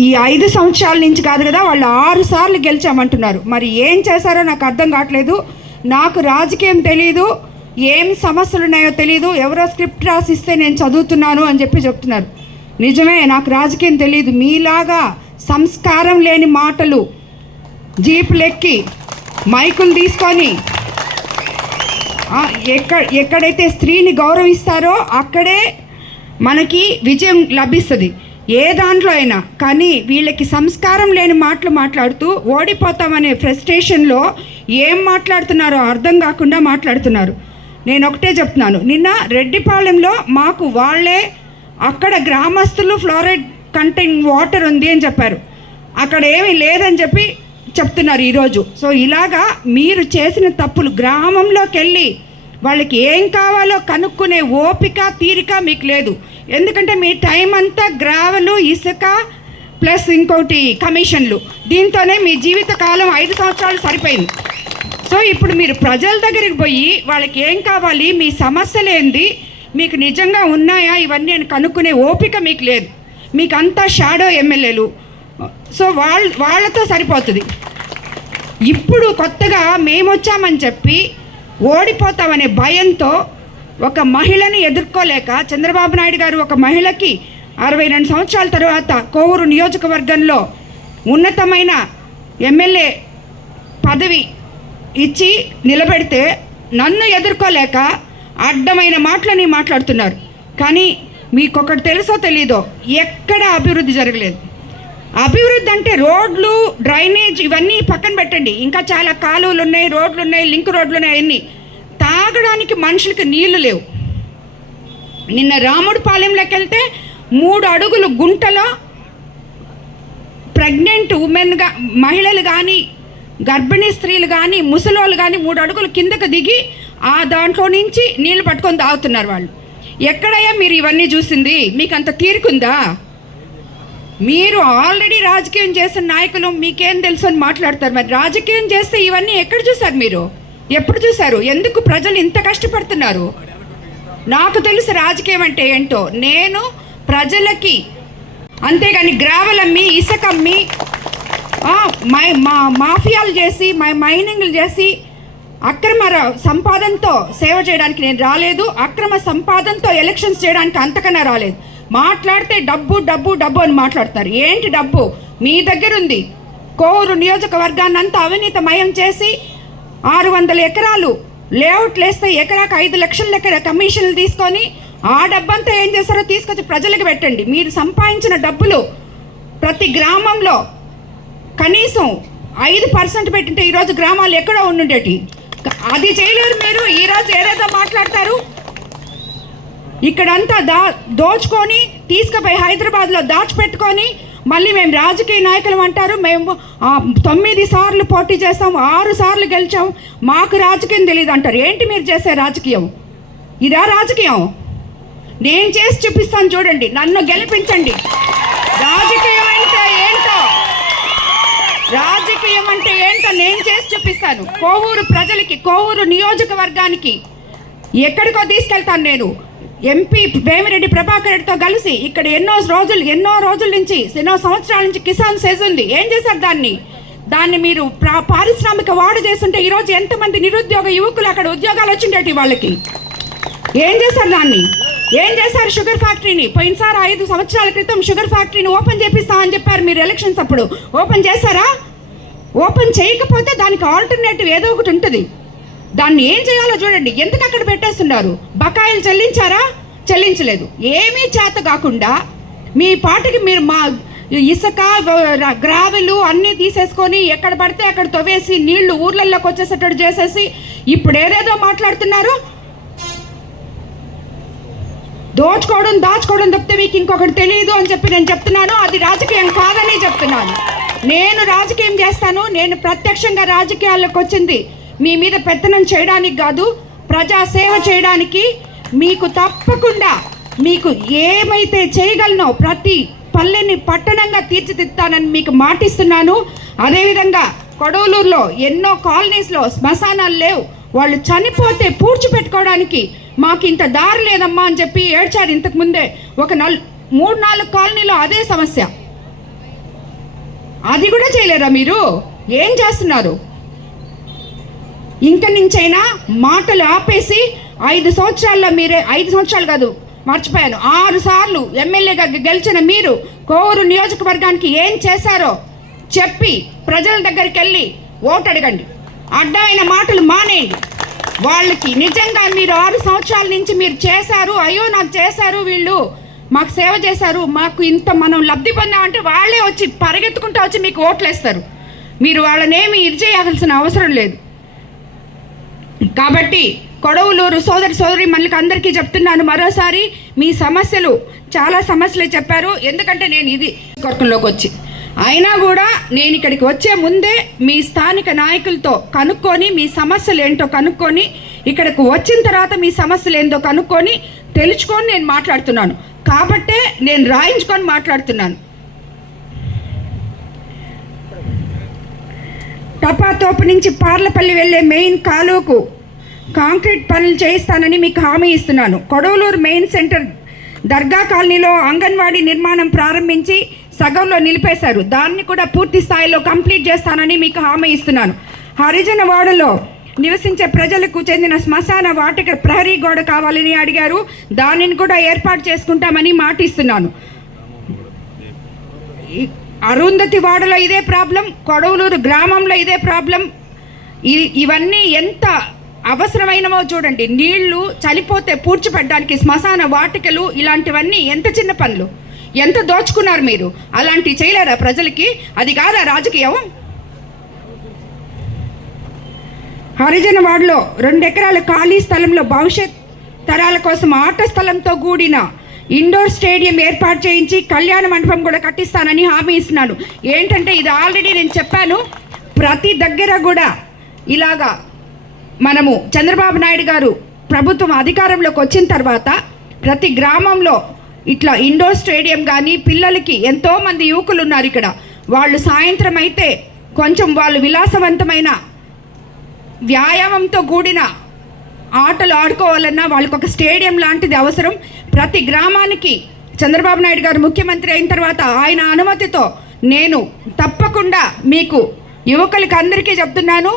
ఈ ఐదు సంవత్సరాల నుంచి కాదు కదా వాళ్ళు ఆరు సార్లు గెలిచామంటున్నారు. మరి ఏం చేశారో నాకు అర్థం కావట్లేదు. నాకు రాజకీయం తెలియదు ఏం సమస్యలు ఉన్నాయో తెలియదు ఎవరో స్క్రిప్ట్ రాసిస్తే నేను చదువుతున్నాను అని చెప్పి చెప్తున్నారు. నిజమే నాకు రాజకీయం తెలియదు మీలాగా సంస్కారం లేని మాటలు జీపులెక్కి మైకులు తీసుకొని ఎక్కడ ఎక్కడైతే స్త్రీని గౌరవిస్తారో అక్కడే మనకి విజయం లభిస్తుంది. ఏ దాంట్లో అయినా. కానీ వీళ్ళకి సంస్కారం లేని మాటలు మాట్లాడుతూ ఓడిపోతామనే ఫ్రస్ట్రేషన్లో ఏం మాట్లాడుతున్నారో అర్థం కాకుండా మాట్లాడుతున్నారు. నేను ఒకటే చెప్తున్నాను. నిన్న రెడ్డిపాలెంలో మాకు వాళ్ళే అక్కడ గ్రామస్తులు ఫ్లోరైడ్ కంటెంట్ వాటర్ ఉంది అని చెప్పారు. అక్కడ ఏమీ లేదని చెప్పి చెప్తున్నారు ఈరోజు. సో ఇలాగా మీరు చేసిన తప్పులు గ్రామంలోకి వెళ్ళి వాళ్ళకి ఏం కావాలో కనుక్కునే ఓపిక తీరిక మీకు లేదు. ఎందుకంటే మీ టైం అంతా గ్రావెలు ఇసుక ప్లస్ ఇంకోటి కమిషన్లు దీంతోనే మీ జీవిత కాలం ఐదు సంవత్సరాలు సరిపోయింది. సో ఇప్పుడు మీరు ప్రజల దగ్గరికి పోయి వాళ్ళకి ఏం కావాలి మీ సమస్యలు ఏంది మీకు నిజంగా ఉన్నాయా ఇవన్నీ నేను కనుక్కునే ఓపిక మీకు లేదు. మీకు అంతా షాడో ఎమ్మెల్యేలు. సో వాళ్ళ వాళ్ళతో సరిపోతుంది. ఇప్పుడు కొత్తగా మేము వచ్చామని చెప్పి ఓడిపోతామనే భయంతో ఒక మహిళని ఎదుర్కోలేక చంద్రబాబు నాయుడు గారు ఒక మహిళకి అరవై రెండు సంవత్సరాల తర్వాత కోవూరు నియోజకవర్గంలో ఉన్నతమైన ఎమ్మెల్యే పదవి ఇచ్చి నిలబెడితే నన్ను ఎదుర్కోలేక అడ్డమైన మాటలని మాట్లాడుతున్నారు. కానీ మీకొకటి తెలుసో తెలీదో ఎక్కడ అభివృద్ధి జరగలేదు. అభివృద్ధి అంటే రోడ్లు డ్రైనేజ్ ఇవన్నీ పక్కన పెట్టండి. ఇంకా చాలా కాలువలు ఉన్నాయి రోడ్లు ఉన్నాయి లింక్ రోడ్లు ఉన్నాయి అన్నీ. తాగడానికి మనుషులకి నీళ్ళు లేవు. నిన్న రాముడు పాలెంలోకి వెళ్తే మూడు అడుగులు గుంటలో ప్రెగ్నెంట్ ఉమెన్గా మహిళలు కానీ గర్భిణీ స్త్రీలు కానీ ముసలోళ్ళు కానీ మూడు అడుగులు కిందకు దిగి ఆ దాంట్లో నుంచి నీళ్ళు పట్టుకొని తాగుతున్నారు వాళ్ళు. ఎక్కడయ్యా మీరు ఇవన్నీ చూసింది? మీకు అంత తీరుకుందా? మీరు ఆల్రెడీ రాజకీయం చేసిన నాయకులు మీకేం తెలుసు అని మాట్లాడతారు. మరి రాజకీయం చేస్తే ఇవన్నీ ఎక్కడ చూసారు మీరు? ఎప్పుడు చూసారు ఎందుకు ప్రజలు ఇంత కష్టపడుతున్నారు? నాకు తెలుసు రాజకీయం అంటే ఏంటో. నేను ప్రజలకి అంతేగాని గ్రావలమ్మి ఇసుకమ్మి మై మా మాఫియాలు చేసి మై మైనింగ్లు చేసి అక్రమ సంపాదనతో సేవ చేయడానికి నేను రాలేదు. అక్రమ సంపాదనతో ఎలక్షన్స్ చేయడానికి అంతకన్నా రాలేదు. మాట్లాడితే డబ్బు డబ్బు డబ్బు అని మాట్లాడతారు. ఏంటి డబ్బు? మీ దగ్గర ఉంది కోవూరు నియోజకవర్గాన్ని అంతా అవినీతమయం చేసి ఆరు వందల ఎకరాలు లేఅవుట్లు వేస్తే ఎకరాకు ఐదు లక్షల లెక్క కమిషన్లు తీసుకొని ఆ డబ్బంతా ఏం చేస్తారో తీసుకొచ్చి ప్రజలకు పెట్టండి. మీరు సంపాదించిన డబ్బులు ప్రతి గ్రామంలో కనీసం ఐదు పర్సెంట్ పెట్టింటే ఈరోజు గ్రామాలు ఎక్కడో ఉండుండేటి? అది చేయలేరు మీరు. ఈరోజు ఏదేదో మాట్లాడతారు. ఇక్కడంతా దా దోచుకొని తీసుకుపోయి హైదరాబాద్లో దాచిపెట్టుకొని మళ్ళీ మేము రాజకీయ నాయకులం అంటారు. మేము తొమ్మిది సార్లు పోటీ చేస్తాం ఆరు సార్లు గెలిచాం. మాకు రాజకీయం తెలియదు అంటారు. ఏంటి మీరు చేసే రాజకీయం? ఇదా రాజకీయం? నేను చేసి చూపిస్తాను చూడండి. నన్ను గెలిపించండి. రాజకీయం అంటే ఏంటో? రాజకీయం అంటే ఏంటో నేను చేసి చూపిస్తాను. కోవూరు ప్రజలకి కోవూరు నియోజకవర్గానికి ఎక్కడికో తీసుకెళ్తాను నేను. ఎంపీ భేమిరెడ్డి ప్రభాకర్ రెడ్డితో కలిసి ఇక్కడ ఎన్నో రోజులు ఎన్నో రోజుల నుంచి ఎన్నో సంవత్సరాల నుంచి కిసాన్ సెజ్ ఉంది ఏం చేశారు దాన్ని? దాన్ని మీరు పారిశ్రామిక వాడు చేస్తుంటే ఈరోజు ఎంతమంది నిరుద్యోగ యువకులు అక్కడ ఉద్యోగాలు వచ్చిండేటి వాళ్ళకి? ఏం చేశారు దాన్ని? ఏం చేశారు షుగర్ ఫ్యాక్టరీని? పోయినసారి ఐదు సంవత్సరాల క్రితం షుగర్ ఫ్యాక్టరీని ఓపెన్ చేపిస్తామని చెప్పారు మీరు ఎలక్షన్స్ అప్పుడు. ఓపెన్ చేశారా? ఓపెన్ చేయకపోతే దానికి ఆల్టర్నేటివ్ ఏదో ఒకటి ఉంటుంది. దాన్ని ఏం చేయాలో చూడండి. ఎందుకు అక్కడ పెట్టేస్తున్నారు? బకాయిలు చెల్లించారా? చెల్లించలేదు. ఏమీ చేత కాకుండా మీ పాటికి మీరు మా ఇసుక గ్రావెలు అన్నీ తీసేసుకొని ఎక్కడ పడితే అక్కడ తవ్వేసి నీళ్ళు ఊర్లలోకి వచ్చేసేటట్టు చేసేసి ఇప్పుడు ఏదేదో మాట్లాడుతున్నారు? దోచుకోవడం దాచుకోవడం తప్పితే మీకు ఇంకొకటి తెలియదు అని చెప్పి నేను చెప్తున్నాను. అది రాజకీయం కాదని చెప్తున్నాను. నేను రాజకీయం చేస్తాను. నేను ప్రత్యక్షంగా రాజకీయాల్లోకి వచ్చింది. మీ మీద పెత్తనం చేయడానికి కాదు ప్రజాసేవ చేయడానికి మీకు తప్పకుండా మీకు ఏమైతే చేయగలనో ప్రతి పల్లెని పట్టణంగా తీర్చిదిద్దానని మీకు మాటిస్తున్నాను. అదేవిధంగా కొడవలూరులో ఎన్నో కాలనీస్లో శ్మశానాలు లేవు. వాళ్ళు చనిపోతే పూడ్చిపెట్టుకోవడానికి మాకు ఇంత దారి లేదమ్మా అని చెప్పి ఏడ్చారు ఇంతకు ముందే. ఒక నల్ మూడు నాలుగు కాలనీలో అదే సమస్య. అది కూడా చేయలేరా మీరు? ఏం చేస్తున్నారు? ఇంక నుంచైనా మాటలు ఆపేసి ఐదు సంవత్సరాల్లో మీరే ఐదు సంవత్సరాలు కాదు మర్చిపోయాను. ఆరు సార్లు ఎమ్మెల్యేగా గెలిచిన మీరు కోవూరు నియోజకవర్గానికి ఏం చేశారో చెప్పి ప్రజల దగ్గరికి వెళ్ళి ఓటు అడగండి అడ్డమైన మాటలు మానేయండి. వాళ్ళకి నిజంగా మీరు ఆరు సంవత్సరాల నుంచి మీరు చేశారు అయ్యో నాకు చేశారు వీళ్ళు మాకు సేవ చేశారు మాకు ఇంత మనం లబ్ధి పొందామంటే వాళ్ళే వచ్చి పరిగెత్తుకుంటూ వచ్చి మీకు ఓట్లేస్తారు. మీరు వాళ్ళనేమి ఇది చేయాల్సిన అవసరం లేదు. కాబట్టి కొడవలూరు సోదరి సోదరి మళ్ళీ అందరికీ చెప్తున్నాను మరోసారి మీ సమస్యలు చాలా సమస్యలు చెప్పారు. ఎందుకంటే నేను ఇది కొరకంలోకి వచ్చి అయినా కూడా నేను ఇక్కడికి వచ్చే ముందే మీ స్థానిక నాయకులతో కనుక్కొని మీ సమస్యలు ఏంటో కనుక్కొని ఇక్కడికి వచ్చిన తర్వాత మీ సమస్యలు ఏంటో కనుక్కొని తెలుసుకొని నేను మాట్లాడుతున్నాను. కాబట్టే నేను రాయించుకొని మాట్లాడుతున్నాను. టపాతోపు నుంచి పార్లపల్లి వెళ్ళే మెయిన్ కాలువకు కాంక్రీట్ పనులు చేయిస్తానని మీకు హామీ ఇస్తున్నాను. కొడవలూరు మెయిన్ సెంటర్ దర్గా కాలనీలో అంగన్వాడీ నిర్మాణం ప్రారంభించి సగంలో నిలిపేశారు. దాన్ని కూడా పూర్తి స్థాయిలో కంప్లీట్ చేస్తానని మీకు హామీ ఇస్తున్నాను. హరిజన వాడలో నివసించే ప్రజలకు చెందిన శ్మశాన వాటిక ప్రహరీ గోడ కావాలని అడిగారు. దానిని కూడా ఏర్పాటు చేసుకుంటామని మాటిస్తున్నాను. అరుంధతి వాడలో ఇదే ప్రాబ్లం కొడవలూరు గ్రామంలో ఇదే ప్రాబ్లం. ఇ- ఇవన్నీ ఎంత అవసరమైనవో చూడండి. నీళ్ళు చలిపోతే పూడ్చిపెట్టడానికి శ్మశాన వాటికలు ఇలాంటివన్నీ ఎంత చిన్న పనులు? ఎంత దోచుకున్నారు మీరు? అలాంటివి చేయలేరా ప్రజలకి? అది కాదా రాజకీయం? హరిజన వాడలో రెండు ఎకరాల ఖాళీ స్థలంలో భవిష్యత్ తరాల కోసం ఆట స్థలంతో కూడిన ఇండోర్ స్టేడియం ఏర్పాటు చేయించి కళ్యాణ మండపం కూడా కట్టిస్తానని హామీ ఇస్తున్నాను ఏంటంటే ఇది ఆల్రెడీ నేను చెప్పాను. ప్రతి దగ్గర కూడా ఇలాగా మనము చంద్రబాబు నాయుడు గారు ప్రభుత్వం అధికారంలోకి వచ్చిన తర్వాత ప్రతి గ్రామంలో ఇట్లా ఇండోర్ స్టేడియం కానీ పిల్లలకి ఎంతోమంది యువకులు ఉన్నారు ఇక్కడ. వాళ్ళు సాయంత్రం అయితే కొంచెం వాళ్ళు విలాసవంతమైన వ్యాయామంతో కూడిన ఆటలు ఆడుకోవాలన్నా వాళ్ళకి ఒక స్టేడియం లాంటిది అవసరం. ప్రతి గ్రామానికి చంద్రబాబు నాయుడు గారు ముఖ్యమంత్రి అయిన తర్వాత ఆయన అనుమతితో నేను తప్పకుండా మీకు యువకులకి అందరికీ చెప్తున్నాను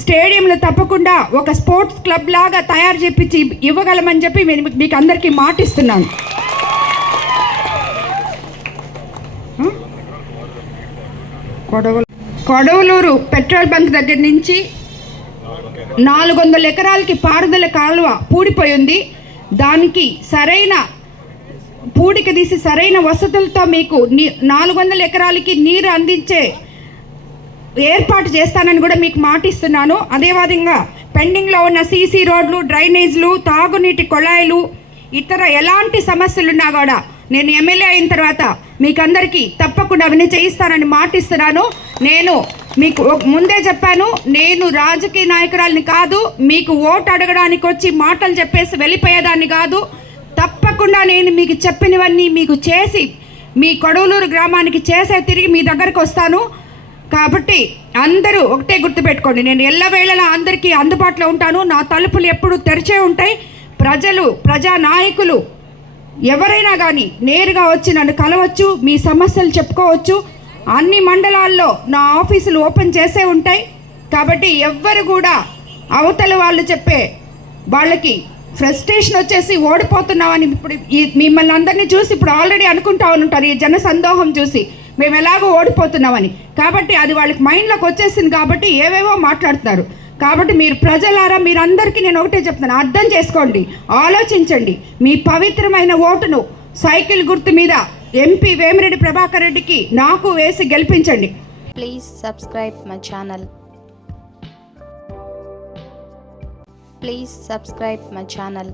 స్టేడియంలో తప్పకుండా ఒక స్పోర్ట్స్ క్లబ్ లాగా తయారు చేపించి ఇవ్వగలమని చెప్పి మీకు అందరికీ మాటిస్తున్నాను. కొడవలూరు పెట్రోల్ బంక్ దగ్గర నుంచి నాలుగు వందల ఎకరాలకి పారుదల కాలువ పూడిపోయి ఉంది దానికి సరైన పూడిక తీసి సరైన వసతులతో మీకు నీ నాలుగు వందల ఎకరాలకి నీరు అందించే ఏర్పాటు చేస్తానని కూడా మీకు మాటిస్తున్నాను. అదేవిధంగా పెండింగ్లో ఉన్న సీసీ రోడ్లు డ్రైనేజ్లు తాగునీటి కొళాయిలు ఇతర ఎలాంటి సమస్యలున్నా కూడా నేను ఎమ్మెల్యే అయిన తర్వాత మీకందరికీ తప్పకుండా అవన్నీ చేయిస్తానని మాటిస్తున్నాను. నేను మీకు ముందే చెప్పాను నేను రాజకీయ నాయకురాలని కాదు మీకు ఓటు అడగడానికి వచ్చి మాటలు చెప్పేసి వెళ్ళిపోయేదాన్ని కాదు. తప్పకుండా నేను మీకు చెప్పినవన్నీ మీకు చేసి మీ కొడవలూరు గ్రామానికి చేసే తిరిగి మీ దగ్గరకు వస్తాను. కాబట్టి అందరూ ఒకటే గుర్తుపెట్టుకోండి నేను ఎల్లవేళలా అందరికీ అందుబాటులో ఉంటాను. నా తలుపులు ఎప్పుడు తెరిచే ఉంటాయి. ప్రజలు ప్రజా నాయకులు ఎవరైనా కానీ నేరుగా వచ్చి నన్ను కలవచ్చు మీ సమస్యలు చెప్పుకోవచ్చు. అన్ని మండలాల్లో నా ఆఫీసులు ఓపెన్ చేసే ఉంటాయి. కాబట్టి ఎవ్వరు కూడా అవతల వాళ్ళు చెప్పే వాళ్ళకి ఫ్రస్ట్రేషన్ వచ్చేసి ఓడిపోతున్నామని ఇప్పుడు ఈ మిమ్మల్ని అందరినీ చూసి ఇప్పుడు ఆల్రెడీ అనుకుంటా ఉంటారు. ఈ జన సందోహం చూసి మేము ఎలాగో ఓడిపోతున్నామని. కాబట్టి అది వాళ్ళకి మైండ్లోకి వచ్చేసింది కాబట్టి ఏవేవో మాట్లాడుతున్నారు. కాబట్టి మీరు ప్రజలారా మీరందరికీ నేను ఒకటే చెప్తాను అర్థం చేసుకోండి ఆలోచించండి. మీ పవిత్రమైన ఓటును సైకిల్ గుర్తు మీద ఎంపీ వేమిరెడ్డి ప్రభాకర్ రెడ్డికి నాకు వేసి గెలిపించండి. Please subscribe my channel please subscribe my channel